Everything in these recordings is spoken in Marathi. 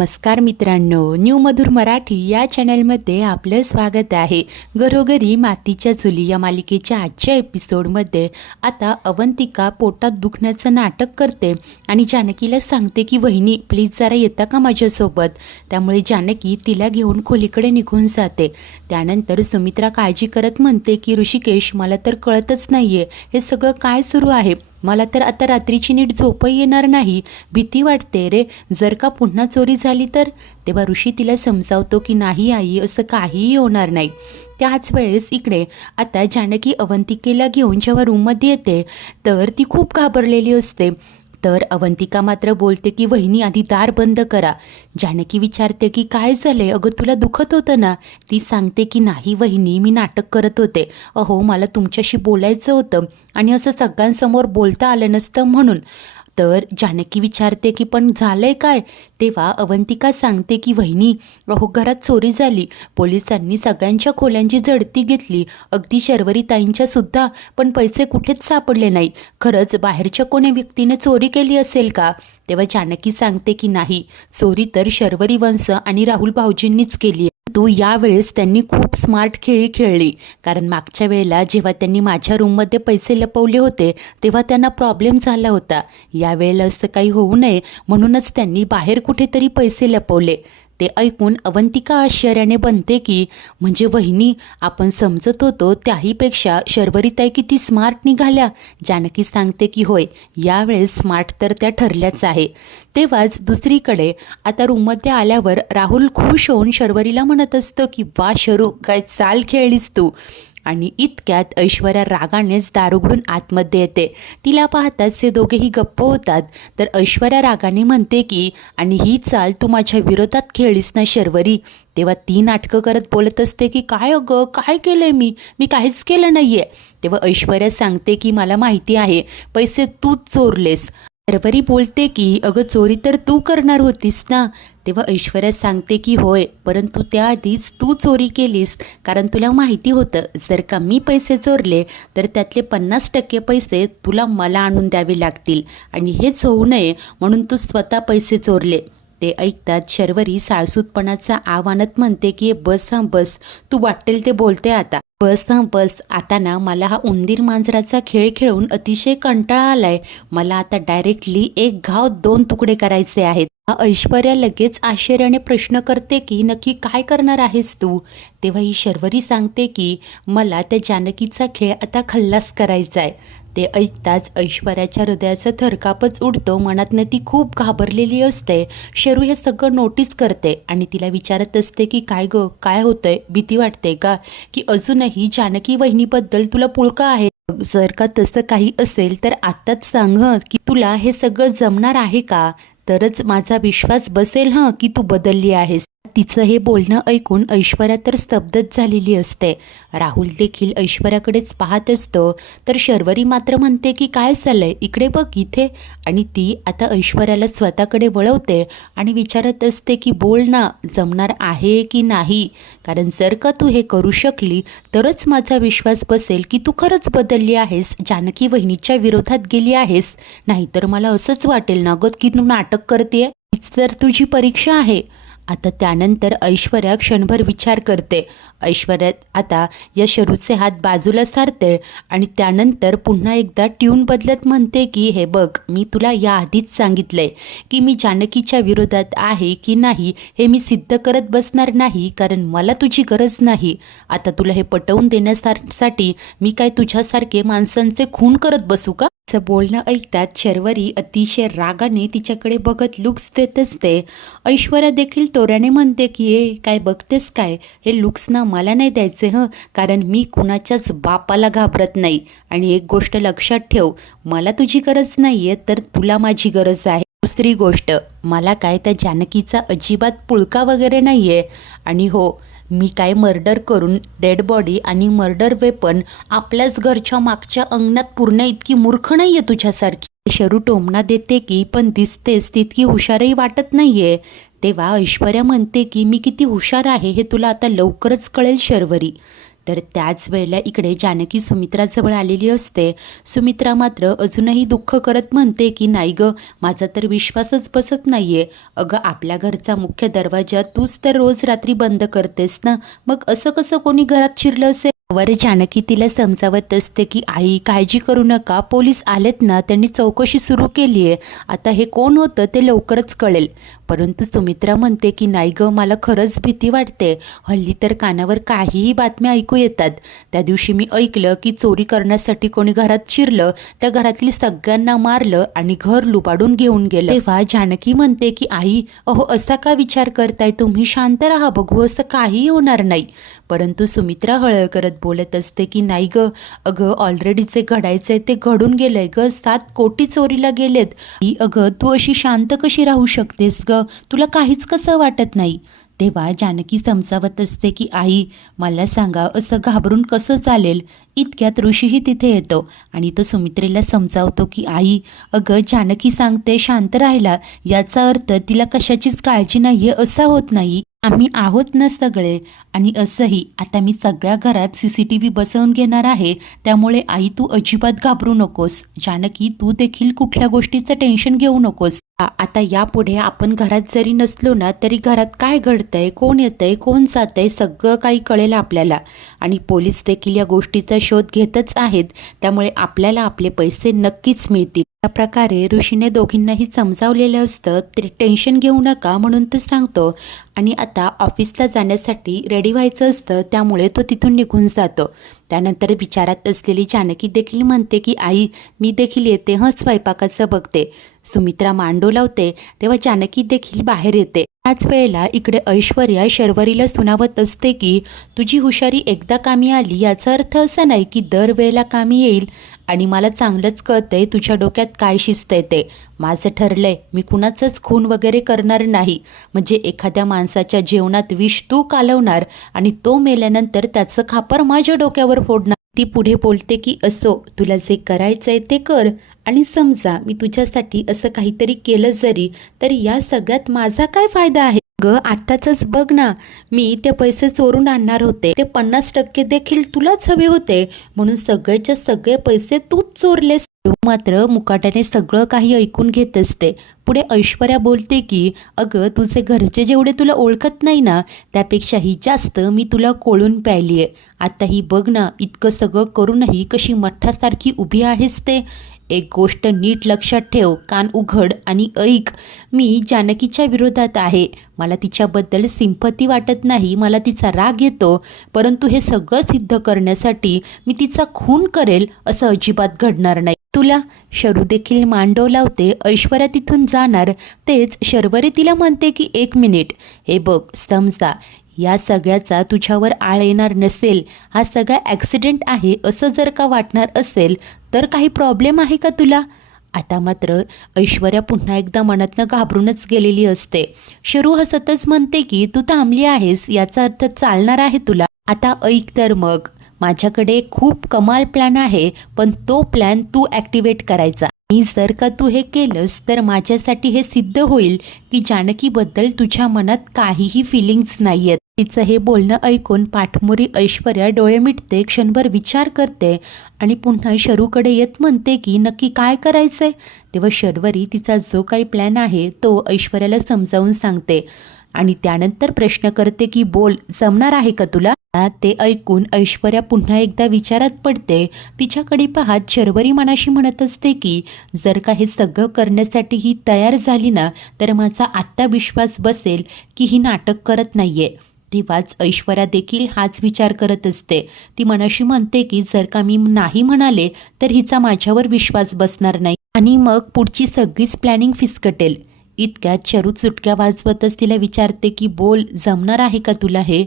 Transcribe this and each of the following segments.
नमस्कार मित्रांनो, न्यू मधुर मराठी या चॅनलमध्ये आपलं स्वागत आहे. घरोघरी मातीच्या चुली या मालिकेच्या आजच्या एपिसोडमध्ये आता अवंतिका पोटात दुखण्याचं नाटक करते आणि जानकीला सांगते की वहिनी प्लीज जरा येता का माझ्यासोबत. त्यामुळे जानकी तिला घेऊन खोलीकडे निघून जाते. त्यानंतर सुमित्रा काळजी करत म्हणते की ऋषिकेश, मला तर कळतच नाहीये हे सगळं काय सुरू आहे. मला तर आता रात्रीची नीट झोपही येणार नाही. भीती वाटते रे, जर का पुन्हा चोरी झाली तर. तेव्हा ऋषी तिला समजावतो की नाही आई, असं काहीही होणार नाही. त्याच वेळेस इकडे आता जानकी अवंतिकेला घेऊन जेव्हा रूममध्ये येते तर ती खूप घाबरलेली असते. तर अवंतिका मात्र बोलते की वहिनी आधी दार बंद करा. जानकी विचारते की काय झालंय, अगं तुला दुखत होतं ना. ती सांगते की नाही वहिनी, मी नाटक करत होते. अहो मला तुमच्याशी बोलायचं होतं आणि असं सगळ्यांसमोर बोलता आलं नसतं म्हणून. तर जानकी विचारते की पण झालंय काय. तेव्हा अवंतिका सांगते की वहिनी, अहो घरात चोरी झाली. पोलिसांनी सगळ्यांच्या खोल्यांची झडती घेतली, अगदी शर्वरी ताईंच्या सुद्धा, पण पैसे कुठेच सापडले नाही. खरंच बाहेरच्या कोणी व्यक्तीने चोरी केली असेल का. तेव्हा जानकी सांगते की नाही, चोरी तर शर्वरी वंश आणि राहुल भाऊजींनीच केली. तो यावेळेस त्यांनी खूप स्मार्ट खेळी खेळली. कारण मागच्या वेळेला जेव्हा त्यांनी माझ्या रूममध्ये पैसे लपवले होते तेव्हा त्यांना प्रॉब्लेम झाला होता. यावेळेला असं काही होऊ नये म्हणूनच त्यांनी बाहेर कुठेतरी पैसे लपवले. ते ऐकून अवंतिका आश्चर्याने बनते की म्हणजे वहिनी, आपण समजत होतो त्याहीपेक्षा शर्वरीताई किती स्मार्ट निघाल्या. जानकी सांगते की होय, यावेळेस स्मार्ट तर त्या ठरल्याच आहे. तेव्हाच दुसरीकडे आता रूममध्ये आल्यावर राहुल खुश होऊन शर्वरीला म्हणत असतो की वा शरू, काय चाल खेळलीस तू. आणि इतक्यात ऐश्वर्या रागानेच दार उघडून आतमध्ये येते. तिला पाहताच हे दोघेही गप्प होतात. तर ऐश्वर्या रागाने म्हणते की आणि ही चाल तू माझ्या विरोधात खेळलीस ना शर्वरी. तेव्हा ती नाटकं करत बोलत असते की काय अगं, काय केलंय मी काहीच केलं नाहीये. तेव्हा ऐश्वर्या सांगते की मला माहिती आहे, पैसे तूच चोरलेस. शर्वरी बोलते की अगं चोरी तर तू करणार होतीस ना. तेव्हा ऐश्वर्या सांगते की होय, परंतु त्याआधीच तू चोरी केलीस. कारण तुला माहिती होतं जर का मी पैसे चोरले तर त्यातले 50% पैसे तुला मला आणून द्यावे लागतील आणि हेच होऊ नये म्हणून तू स्वतः पैसे चोरले. ते ऐकतात शर्वरी साळसूतपणाचा आव्हानात म्हणते की बस हां बस, तू वाटेल ते बोलते आता. बस हां बस, आता ना मला हा उंदीर मांजराचा खेळ खेळून अतिशय कंटाळा आलाय. मला आता डायरेक्टली एक घाव 2 तुकडे करायचे आहेत. ऐश्वर्या लगेच आश्चर्याने प्रश्न करते की नक्की काय करणार आहेस तू. तेव्हा ही शर्वरी सांगते की मला त्या जानकीचा खेळ आता खल्लास करायचा आहे. ते ऐकताच ऐश्वर्याच्या हृदयाचा थरकापच उडतो. मनातनं ती खूप घाबरलेली असते. शरू हे सगळं नोटीस करते आणि तिला विचारत असते की काय गं, काय होतंय, भीती वाटते का, की अजूनही जानकी वहिनीबद्दल तुला पुळका आहे. जर का तसं काही असेल तर आत्ताच सांग की तुला हे सगळं जमणार आहे का, तरच माझा विश्वास बसेल की तू बदलली आहेस. तिचं हे बोलणं ऐकून ऐश्वर्या तर स्तब्धच झालेली असते. राहुल देखील ऐश्वर्याकडेच पाहत असतो. तर शर्वरी मात्र म्हणते की काय चाललंय, इकडे बघ इथे. आणि ती आता ऐश्वर्याला स्वतःकडे वळवते आणि विचारत असते की बोल ना, जमणार आहे की नाही. कारण जर का तू हे करू शकली तरच माझा विश्वास बसेल की तू खरंच बदलली आहेस, जानकी वहिनीच्या विरोधात गेली आहेस. नाहीतर मला असंच वाटेल ना गं की तू नाटक करतेय. हीच तर तुझी परीक्षा आहे. आता त्यानंतर ऐश्वर्या क्षणभर विचार करते. ऐश्वर्या आता या शरूचे हात बाजूला सारते आणि त्यानंतर पुन्हा एकदा ट्यून बदलत म्हणते की हे बघ, मी तुला याआधीच सांगितलंय की मी जानकीच्या विरोधात आहे की नाही हे मी सिद्ध करत बसणार नाही, कारण मला तुझी गरज नाही. आता तुला हे पटवून देण्यासाठी मी काय तुझ्यासारखे माणसांचे खून करत बसू का. असं बोलणं ऐकतात शर्वरी अतिशय रागाने तिच्याकडे बघत लुक्स देत असते. ऐश्वर्या देखील तोऱ्याने म्हणते की काय बघतेस काय, हे लुक्स ना मला नाही द्यायचे कारण मी कुणाच्याच बापाला घाबरत नाही. आणि एक गोष्ट लक्षात ठेव, मला तुझी गरज नाही आहे तर तुला माझी गरज आहे. दुसरी गोष्ट, मला काय त्या जानकीचा अजिबात पुळका वगैरे नाही आहे. आणि हो, मी काय मर्डर करून डेड बॉडी आणि मर्डर वेपन आपल्याच घरच्या मागच्या अंगणात पूर्ण इतकी मूर्ख नाही आहे तुझ्यासारखी. शरू टोमणा देते की पण दिसतेस तितकी हुशारही वाटत नाहीये. तेव्हा ऐश्वर्या म्हणते की मी किती हुशार आहे हे तुला आता लवकरच कळेल शर्वरी. तर त्याच वेळेला इकडे जानकी सुमित्राजवळ आलेली असते. सुमित्रा मात्र अजूनही दुःख करत म्हणते की नाही ग, माझा तर विश्वासच बसत नाहीये. अगं, आपल्या घरचा मुख्य दरवाजा तूच तर रोज रात्री बंद करतेस ना, मग असं कसं कोणी घरात शिरलं असेल? वर जानकी तिला समजावत असते की आई, काळजी करू नका, पोलीस आलेत ना, त्यांनी चौकशी सुरू केली आहे. आता हे कोण होतं ते लवकरच कळेल. परंतु सुमित्रा म्हणते की नाही ग, मला खरंच भीती वाटते. हल्ली तर कानावर काहीही बातम्या ऐकू येतात. त्या दिवशी मी ऐकलं की चोरी करण्यासाठी कोणी घरात शिरलं, त्या घरातली सगळ्यांना मारलं आणि घर लुबाडून घेऊन गेलं. तेव्हा जानकी म्हणते की आई, अहो असा का विचार करताय तुम्ही, शांत राहा, बघू असं काही होणार नाही. परंतु सुमित्रा हळहळ करत बोलत असते की नाही ग, अगं ऑलरेडी जे घडायचंय ते घडून गेलंय ग, 7 कोटी चोरीला गेलेत. अगं तू अशी शांत कशी राहू शकतेस ग, तुला काहीच कसं वाटत नाही? तेव्हा जानकी समजावत असते की आई, मला सांगा, असं घाबरून कसं चालेल? इतक्यात ऋषीही तिथे येतो आणि तो सुमित्रेला समजावतो की आई, अगं जानकी सांगते शांत राहायला, याचा अर्थ तिला कशाचीच काळजी नाहीये असा होत नाही. आम्ही आहोत ना सगळे. आणि असंही आता मी सगळ्या घरात CCTV बसवून घेणार आहे, त्यामुळे आई तू अजिबात घाबरू नकोस. जानकी, तू देखील कुठल्या गोष्टीचं टेन्शन घेऊ नकोस. आता यापुढे आपण घरात जरी नसलो ना, तरी घरात काय घडतंय, कोण येतंय, कोण जातंय, सगळं काही कळेल आपल्याला. आणि पोलीस देखील या गोष्टीचा शोध घेतच आहेत, त्यामुळे आपल्याला आपले पैसे नक्कीच मिळतील. या प्रकारे ऋषीने दोघींनाही समजावलेलं असतं. ते टेन्शन घेऊ नका म्हणून तो सांगतो. आणि आता ऑफिसला जाण्यासाठी रेडी व्हायचं असतं, त्यामुळे तो तिथून निघून जातो. त्यानंतर विचारात असलेली जानकी देखील म्हणते की आई, मी देखील येते हं, स्वयंपाकाचं बघते. सुमित्रा मांडो लावते तेव्हा जानकी देखील बाहेर येते. त्याच वेळेला इकडे ऐश्वर्या शर्वरीला सुनावत असते की तुझी हुशारी एकदा कामी आली याचा अर्थ असा नाही की दरवेळेला कामी येईल. आणि मला चांगलंच कळतंय तुझ्या डोक्यात काय शिजतंय ते. माझं ठरलंय, मी कुणाचंच खून वगैरे करणार नाही. म्हणजे एखाद्या माणसाच्या जेवणात विष तू कालवणार आणि तो मेल्यानंतर त्याचं खापर माझ्या डोक्यावर फोडणार. ती पुढे बोलते की असो, तुला जे करायचंय ते कर. आणि समजा मी तुझ्यासाठी असं काहीतरी केलं जरी, तरी या सगळ्यात माझा काय फायदा आहे ग? आत्ताच बघ ना, मी ते पैसे चोरून आणणार होते, ते 50% देखील तुलाच हवे होते, म्हणून सगळेच्या सगळे पैसे तूच चोरलेस. मात्र मुकाट्याने सगळं काही ऐकून घेत असते. पुढे ऐश्वर्या बोलते की अगं, तुझे घरचे जेवढे तुला ओळखत नाही ना, त्यापेक्षाही जास्त मी तुला कोळून प्यायली आहे. आता ही बघ ना, इतकं सगळं करूनही कशी मठ्ठासारखी उभी आहेस ते. एक गोष्ट नीट लक्षात ठेव, कान उघड आणि ऐक. मी जानकीच्या विरोधात आहे. मला तिच्याबद्दल सिंपती वाटत नाही, मला तिचा राग येतो. परंतु हे सगळं सिद्ध करण्यासाठी मी तिचा खून करेल असं अजिबात घडणार नाही. तुला शरू देखील मांडव लावते. ऐश्वर्या तिथून जाणार तेच शर्वरी तिला म्हणते की 1 मिनिट, हे बघ, समजा या सगळ्याचा तुझ्यावर आळ येणार नसेल, हा सगळा ॲक्सिडेंट आहे असं जर का वाटणार असेल, तर काही प्रॉब्लेम आहे का तुला? आता मात्र ऐश्वर्या पुन्हा एकदा मनातनं घाबरूनच गेलेली असते. शरू हसतच म्हणते की तू थांबली आहेस, याचा अर्थ चालणार आहे तुला. आता ऐक तर मग, माझ्याकडे एक खूप कमाल प्लॅन आहे, पण तो प्लॅन तू ॲक्टिवेट करायचा. आणि जर का तू हे केलंस तर माझ्यासाठी हे सिद्ध होईल की जानकीबद्दल तुझ्या मनात काहीही फिलिंग्स नाही आहेत. तिचं हे बोलणं ऐकून पाठमोरी ऐश्वर्या डोळे मिटते, क्षणभर विचार करते आणि पुन्हा शरूकडे येत म्हणते की नक्की काय करायचंय. तेव्हा शर्वरी तिचा जो काही प्लॅन आहे तो ऐश्वर्याला समजावून सांगते आणि त्यानंतर प्रश्न करते की बोल, जमणार आहे का तुला? ते ऐकून ऐश्वर्या पुन्हा एकदा विचारात पडते. तिच्याकडे पाहत शर्वरी मनाशी म्हणत असते की जर का हे सगळं करण्यासाठी ही तयार झाली ना, तर माझा आत्ता विश्वास बसेल की ही नाटक करत नाहीये. तेव्हाच ऐश्वर्या देखील हाच विचार करत असते. ती मनाशी म्हणते की जर का मी नाही म्हणाले तर हिचा माझ्यावर विश्वास बसणार नाही आणि मग पुढची सगळीच प्लॅनिंग फिसकटेल. इतक्यात शरू चुटक्या वाजवतच तिला विचारते की बोल, जमणार आहे का तुला हे?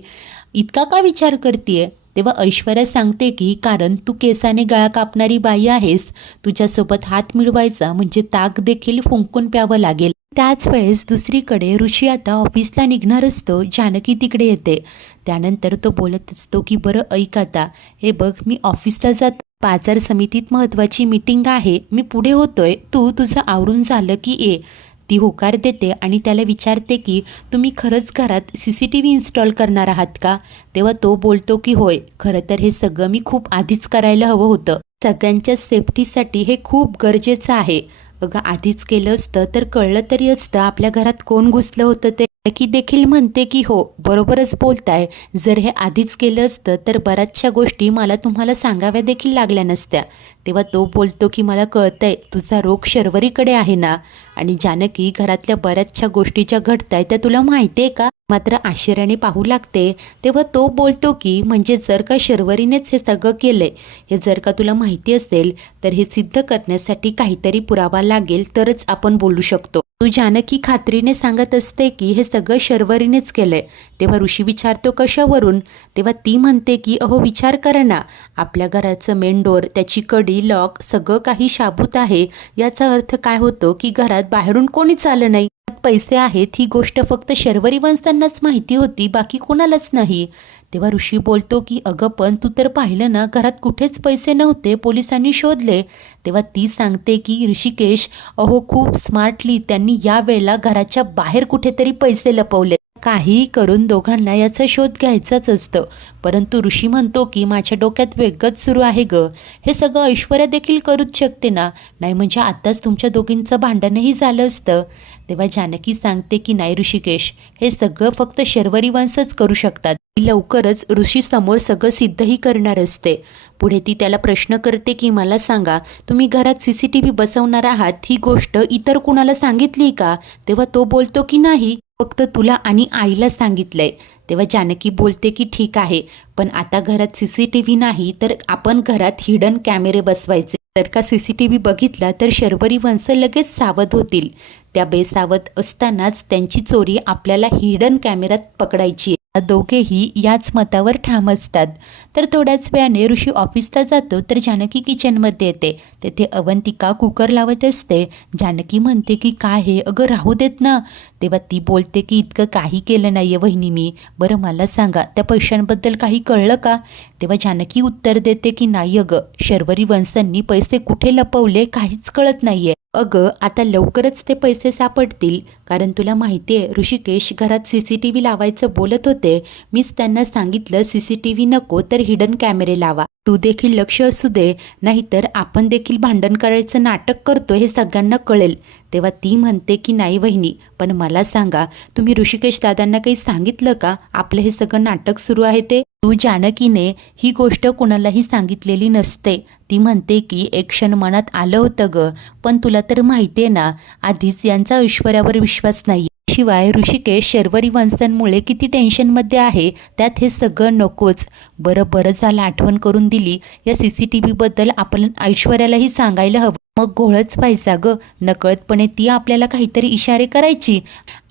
इतका का विचार करतेय? तेव्हा ऐश्वर्या सांगते की कारण तू केसाने गळा कापणारी बाई आहेस, तुझ्यासोबत हात मिळवायचा म्हणजे ताक देखील फुंकून प्यावं लागेल. त्याच वेळेस दुसरीकडे ऋषी आता ऑफिसला निघणार असतो. जानकी तिकडे येते. त्यानंतर तो बोलत असतो की बरं ऐक आता, हे बघ, मी ऑफिसला जात, बाजार समितीत महत्त्वाची मीटिंग आहे, मी पुढे होतोय, तू तुझं आवरून झालं की ये. ती होकार देते आणि त्याला विचारते की तुम्ही खरंच घरात CCTV इन्स्टॉल करणार आहात का? तेव्हा तो बोलतो की होय, खरं तर हे सगळं मी खूप आधीच करायला हवं होतं. सगळ्यांच्या सेफ्टीसाठी हे खूप गरजेचं आहे. अगं आधीच केलं असतं तर कळलं तरी असतं आपल्या घरात कोण घुसलं होतं ते. की देखील म्हणते की हो, बरोबरच बोलताय. जर हे आधीच केलं असतं तर बऱ्याचशा गोष्टी मला तुम्हाला सांगाव्या देखील लागल्या नसत्या. तेव्हा तो बोलतो की मला कळतंय तुझा रोग शर्वरीकडे आहे ना, आणि जानकी घरातल्या बऱ्याचशा गोष्टी ज्या घडतायत त्या तुला माहिती आहे का? मात्र आश्चर्याने पाहू लागते. तेव्हा तो बोलतो की म्हणजे जर का शर्वरीनेच हे सगळं केलंय, हे जर का तुला माहिती असेल तर हे सिद्ध करण्यासाठी काहीतरी पुरावा लागेल तरच आपण बोलू शकतो. तू जानकी खात्रीने सांगत असते की हे सगळं शर्वरीनेच केलंय. तेव्हा ऋषी विचारतो कशावरून? तेव्हा ती म्हणते की अहो विचार करा ना, आपल्या घराचं मेन डोअर, त्याची कडी, लॉक सगळं काही शाबूत आहे. याचा अर्थ काय होतो की घरात बाहेरून कोणीच आलं नाही. पैसे आहेत ही गोष्ट फक्त शर्वरी वंशांनाच माहिती होती, बाकी कोणालाच नाही. तेव्हा ऋषी बोलतो की अगं पण तू तर पाहिलं ना, घरात कुठेच पैसे नव्हते, पोलिसांनी शोधले. तेव्हा ती सांगते की ऋषिकेश, अहो खूप स्मार्टली त्यांनी या वेळेला घराच्या बाहेर कुठेतरी पैसे लपवले. काहीही करून दोघांना याचा शोध घ्यायचाच असतं. परंतु ऋषी म्हणतो की माझ्या डोक्यात वेगळंच सुरू आहे ग. हे सगळं ऐश्वर्या देखील करूच शकते ना, नाही म्हणजे आताच तुमच्या दोघींचं भांडणही झालं असतं. तेव्हा जानकी सांगते की नाही ऋषिकेश, हे सगळं फक्त शर्वरी वंशच करू शकतात. ती लवकरच ऋषी समोर सगळं सिद्धही करणार असते. पुढे ती त्याला प्रश्न करते की मला सांगा, तुम्ही घरात CCTV बसवणार आहात ही गोष्ट इतर कुणाला सांगितली का? तेव्हा तो बोलतो की नाही, फक्त तुला आणि आईला सांगितलंय. तेव्हा जानकी बोलते की ठीक आहे, पण आता घरात CCTV नाही तर आपण घरात हिडन कॅमेरे बसवायचे. जर का CCTV बघितला तर शर्वरी वंश लगेच सावध होतील. त्या बेसावध असतानाच त्यांची चोरी आपल्याला हिडन कॅमेऱ्यात पकडायची. दोघेही याच मतावर ठाम असतात. तर थोड्याच वेळाने ऋषी ऑफिसला जातो तर जानकी किचनमध्ये येते. तेथे अवंतिका कुकर लावत असते. जानकी म्हणते की काय हे, अगं राहू देत ना. तेव्हा ती बोलते की इतकं काही केलं नाहीये वहिनी मी. बरं मला सांगा त्या पैशांबद्दल काही कळलं का? तेव्हा जानकी उत्तर देते की नाही अगं, शर्वरी वंशांनी पैसे कुठे लपवले काहीच कळत नाहीये. अगं आता लवकरच ते पैसे सापडतील, कारण तुला माहिती आहे ऋषिकेश घरात CCTV लावायचं बोलत होते. मीच त्यांना सांगितलं CCTV नको तर हिडन कॅमेरे लावा. तू देखील लक्ष असू दे, नाहीतर आपण देखील भांडण करायचं नाटक करतो हे सगळ्यांना कळेल. तेव्हा ती म्हणते की नाही वहिनी, पण मला सांगा तुम्ही ऋषिकेश दादांना काही सांगितलं का आपलं हे सगळं नाटक सुरू आहे ते? तू जानकीने ही गोष्ट कुणालाही सांगितलेली नसते. ती म्हणते की एक क्षण मनात आलं होतं ग, पण तुला तर माहितीये ना आधीच यांचा ऐश्वर्यावर विश्वास नाही. शिवाय ऋषिकेश शर्वरी वंशांमुळे किती टेन्शनमध्ये आहे, त्यात हे सगळं नकोच. बरं झालं आठवण करून दिली. या CCTV बद्दल आपण ऐश्वर्यालाही सांगायला हवं. मग घोळच व्हायचा ग, नकळतपणे ती आपल्याला काहीतरी इशारे करायची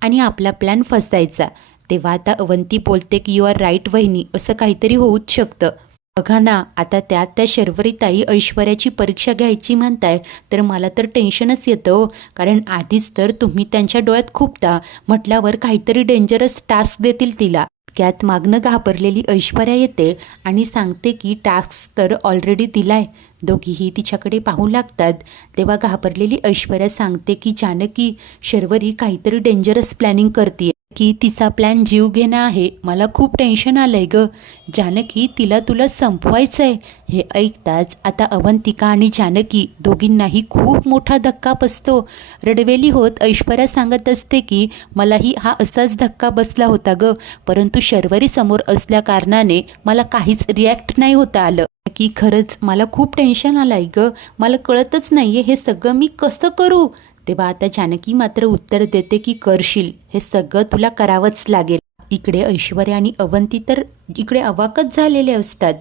आणि आपला प्लॅन फसायचा. तेव्हा आता अवंती बोलते की यू आर राईट वहिनी, असं काहीतरी होऊच शकतं. बघा ना, आता त्या शर्वरीताई ऐश्वर्याची परीक्षा घ्यायची म्हणताय तर मला तर टेन्शनच येतं हो. कारण आधीच तर तुम्ही त्यांच्या डोळ्यात खुपता म्हटल्यावर काहीतरी डेंजरस टास्क देतील तिला. त्यात मागणं घाबरलेली ऐश्वर्या येते आणि सांगते की टास्क तर ऑलरेडी दिलाय. दोघीही तिच्याकडे पाहू लागतात. तेव्हा घाबरलेली ऐश्वर्या सांगते की जानकी, शर्वरी काहीतरी डेंजरस प्लॅनिंग करते की तिचा प्लॅन जीव घेणं आहे. मला खूप टेन्शन आलंय ग जानकी, तिला तुला संपवायचंय. हे ऐकताच आता अवंतिका आणि जानकी दोघींनाही खूप मोठा धक्का बसतो. रडवेली होत ऐश्वर्या सांगत असते की मलाही हा असाच धक्का बसला होता ग, परंतु शर्वरी समोर असल्या कारणाने मला काहीच रिॲक्ट नाही होता आलं. की खरंच मला खूप टेन्शन आलंय ग, मला कळतच नाहीये हे सगळं मी कसं करू. तेव्हा आता जानकी मात्र उत्तर देते की करशील, हे सगळं तुला करावंच लागेल. इकडे ऐश्वर्या आणि अवंती तर इकडे अवाकच झालेले असतात.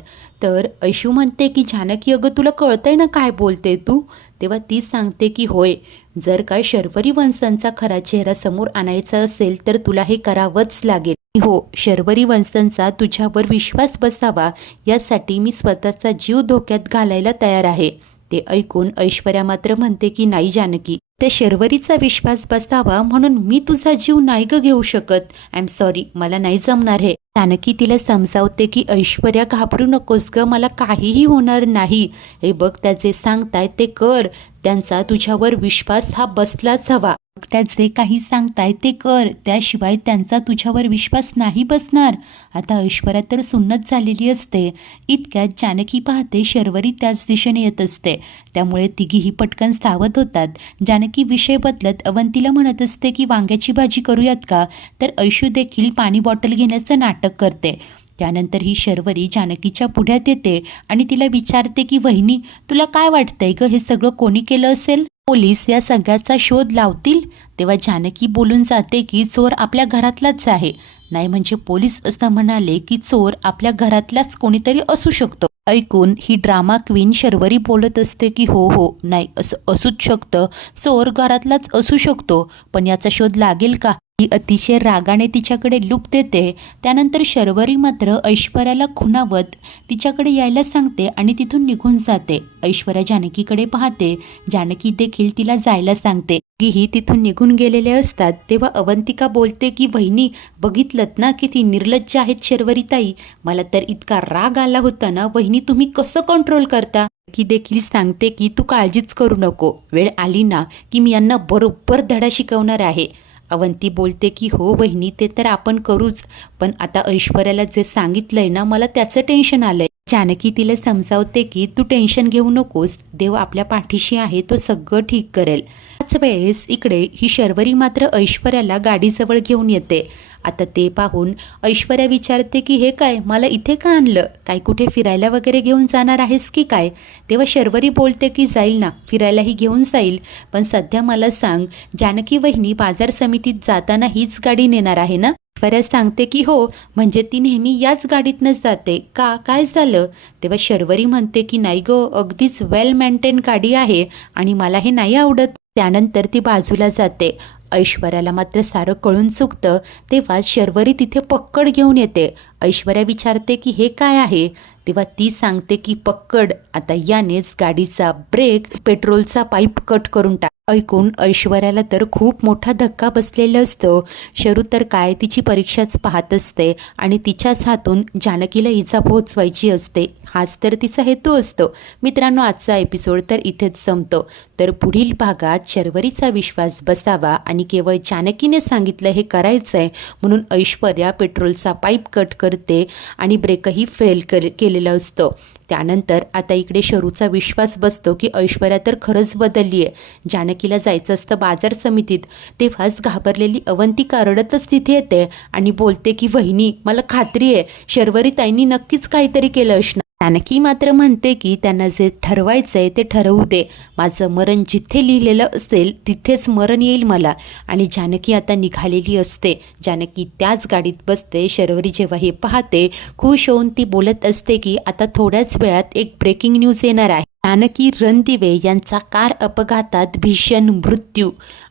तर ऐशू म्हणते की जानकी अगं तुला कळतंय ना काय बोलते तू? तेव्हा ती सांगते की होय, जर काय शर्वरी वंशांचा खरा चेहरा समोर आणायचा असेल तर तुला हे करावंच लागेल. हो, शर्वरी वंशांचा तुझ्यावर विश्वास बसावा यासाठी मी स्वतःचा जीव धोक्यात घालायला तयार आहे. ते ऐकून ऐश्वर्या मात्र म्हणते की नाही जानकी, त्या शर्वरीचा विश्वास बसावा म्हणून मी तुझा जीव नाही ग घेऊ शकत. आय एम सॉरी, मला नाही जमणार हे. जानकी तिला समजावते की ऐश्वर्या घाबरू नकोस ग, मला काहीही होणार नाही. हे बघ त्या जे सांगताय ते कर, त्यांचा तुझ्यावर विश्वास हा बसलाच हवा. त्या जे काही सांगताय ते कर, त्याशिवाय त्यांचा तुझ्यावर विश्वास नाही बसणार. आता ऐश्वर्या तर सुन्नत झालेली असते. इतक्यात जानकी पाहते शर्वरी त्याच दिशेने येत असते. त्यामुळे तिघीही पटकन सावध होतात. जानकी विषय बदलत अवंतीला म्हणत असते की वांग्याची भाजी करूयात का? तर ऐशू देखील पाणी बॉटल घेण्याचं नाटक करते. त्यानंतर ही शर्वरी जानकीच्या पुढ्यात येते आणि तिला विचारते की वहिनी, तुला काय वाटतंय ग, हे सगळं कोणी केलं असेल? पोलीस या सगळ्याचा शोध लावतील? तेव्हा जानकी बोलून जाते की चोर आपल्या घरातलाच आहे. नाही म्हणजे पोलीस असं म्हणाले की चोर आपल्या घरातलाच कोणीतरी असू शकतो. ऐकून ही ड्रामा क्वीन शर्वरी बोलत असते की हो हो, नाही असं असूच शकतं, चोर घरातलाच असू शकतो, पण याचा शोध लागेल का? ही अतिशय रागाने तिच्याकडे लूक देते. त्यानंतर शर्वरी मात्र ऐश्वर्याला खुणावत तिच्याकडे यायला सांगते आणि तिथून निघून जाते. ऐश्वर्या जानकीकडे पाहते. जानकी देखील तिला जायला सांगते. ही तिथून निघून गेलेले असतात तेव्हा अवंतिका बोलते की वहिनी, बघितलत ना किती निर्लज्ज आहेत शर्वरीताई. मला तर इतका राग आला होता ना वहिनी, तुम्ही कसं कंट्रोल करता? की देखील सांगते की तू काळजीच करू नको, वेळ आली ना की मी यांना बरोबर धडा शिकवणार आहे. अवंती बोलते की हो वहिनी, ते तर आपण करूच, पण आता ऐश्वर्याला जे सांगितलंय ना मला त्याचं टेन्शन आलंय. जानकी तिला समजावते की तू टेन्शन घेऊ नकोस, देव आपल्या पाठीशी आहे, तो सगळं ठीक करेल. त्याच वेळेस इकडे ही शर्वरी मात्र ऐश्वर्याला गाडीजवळ घेऊन येते. आता ते पाहून ऐश्वर्या विचारते की हे काय, मला इथे का आणलं? काय कुठे फिरायला वगैरे घेऊन जाणार आहेस की काय? तेव्हा शर्वरी बोलते की जाईल ना, फिरायलाही घेऊन जाईल, पण सध्या मला सांग, जानकी वहिनी बाजार समितीत जाताना हीच गाडी नेणार आहे ना? ऐश्वर्या सांगते की हो, म्हणजे ती नेहमी याच गाडीतनंच जाते का, काय झालं? तेव्हा शर्वरी म्हणते की नाही गो, अगदीच वेल मेंटेन गाडी आहे आणि मला हे नाही आवडत. त्यानंतर ती बाजूला जाते. ऐश्वर्याला मात्र सारं कळून चुकतं. तेव्हा शर्वरी तिथे पक्कड घेऊन येते. ऐश्वर्या विचारते की हे काय आहे? तेव्हा ती सांगते की पक्कड, आता यानेच गाडीचा ब्रेक, पेट्रोलचा पाईप कट करून टाक. ऐकून ऐश्वर्याला तर खूप मोठा धक्का बसलेला असतो. शरू तर काय तिची परीक्षाच पाहत असते आणि तिच्याच हातून जानकीला इजा पोहोचवायची असते. हाच तर तिचा हेतू असतो. मित्रांनो, आजचा एपिसोड तर इथेच संपतो. तर पुढील भागात शर्वरीचा विश्वास बसावा आणि केवळ जानकीने सांगितलं हे करायचं आहे म्हणून ऐश्वर्या पेट्रोलचा पाईप कट करते आणि ब्रेकही फेल केलेलं असतं. त्यानंतर आता इकडे शरूचा विश्वास बसतो की ऐश्वर्या तर खरंच बदलली आहे. जानकीला जायचं असतं बाजार समितीत, तेव्हाच घाबरलेली अवंतिका रडतच तिथे येते आणि बोलते की वहिनी, मला खात्री आहे शर्वरीताईंनी नक्कीच काहीतरी केलं असणार. जानकी मात्र म्हणते की त्यांना जे ठरवायचंय ते ठरवू दे, माझं मरण जिथे लिहिलेलं असेल तिथेच मरण येईल मला. आणि जानकी आता निघालेली असते. जानकी त्याच गाडीत बसते. शर्वरी जेव्हा हे पाहते, खुश होऊन ती बोलत असते की आता थोड्याच वेळात एक ब्रेकिंग न्यूज येणार आहे. जानकी रणदिवे यांचा कार अपघातात भीषण मृत्यू.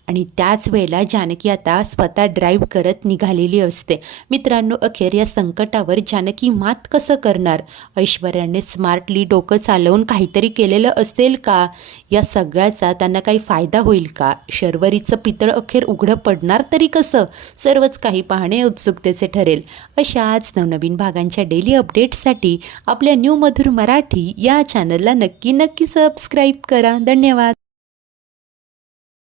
आणि त्याच वेळेला जानकी आता स्वतः ड्राईव्ह करत निघालेली असते. मित्रांनो, अखेर या संकटावर जानकी मात कसं करणार? ऐश्वर्याने स्मार्टली डोकं चालवून काहीतरी केलेलं असेल का? या सगळ्याचा त्यांना काही फायदा होईल का? शर्वरीचं पितळ अखेर उघडं पडणार तरी कसं? सर्वच काही पाहणे उत्सुकतेचे ठरेल. अशाच नवनवीन भागांच्या डेली अपडेट्ससाठी आपल्या न्यू मधुर मराठी या चॅनलला नक्की सबस्क्राईब करा. धन्यवाद.